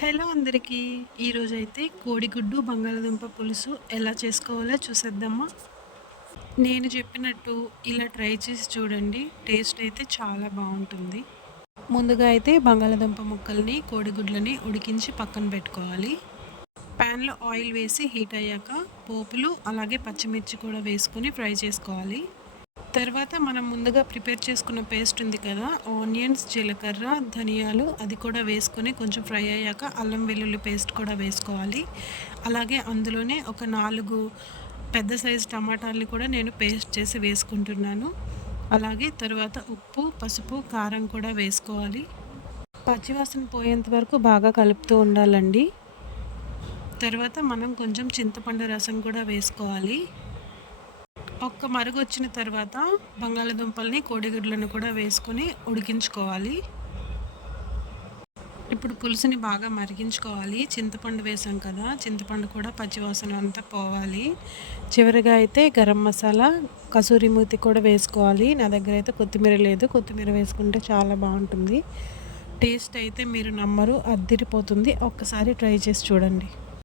Hello అందరికీ. ఈరోజైతే కోడిగుడ్డు బంగాళదుంప పులుసు ఎలా చేసుకోవాలో చూసేద్దామా. నేను చెప్పినట్టు ఇలా ట్రై చేసి చూడండి. టేస్ట్ అయితే చాలా బాగుంటుంది. ముందుగా అయితే బంగాళదుంప ముక్కల్ని కోడిగుడ్లని ఉడికించి పక్కన పెట్టుకోవాలి. ప్యాన్లో ఆయిల్ వేసి హీట్ అయ్యాక పోపులు అలాగే పచ్చిమిర్చి కూడా వేసుకొని ఫ్రై చేసుకోవాలి. తర్వాత మనం ముందుగా ప్రిపేర్ చేసుకున్న పేస్ట్ ఉంది కదా, ఆనియన్స్, జీలకర్ర, ధనియాలు అది కూడా వేసుకొని కొంచెం ఫ్రై అయ్యాక అల్లం వెల్లుల్లి పేస్ట్ కూడా వేసుకోవాలి. అలాగే అందులోనే ఒక 4 పెద్ద సైజు టమాటాలని కూడా నేను పేస్ట్ చేసి వేసుకుంటున్నాను. అలాగే తర్వాత ఉప్పు, పసుపు, కారం కూడా వేసుకోవాలి. పచ్చివాసన పోయేంత వరకు బాగా కలుపుతూ ఉండాలండి. తర్వాత మనం కొంచెం చింతపండు రసం కూడా వేసుకోవాలి. ఒక్క మరుగు వచ్చిన తర్వాత బంగాళదుంపల్ని, కోడిగుడ్లను కూడా వేసుకొని ఉడికించుకోవాలి. ఇప్పుడు పులుసుని బాగా మరిగించుకోవాలి. చింతపండు వేసాం కదా, చింతపండు కూడా పచ్చివాసన అంతా పోవాలి. చివరిగా అయితే గరం మసాలా, కసూరి మూతి కూడా వేసుకోవాలి. నా దగ్గర అయితే కొత్తిమీర లేదు, కొత్తిమీర వేసుకుంటే చాలా బాగుంటుంది. టేస్ట్ అయితే మీరు నమ్మరు, అద్దిరిపోతుంది. ఒక్కసారి ట్రై చేసి చూడండి.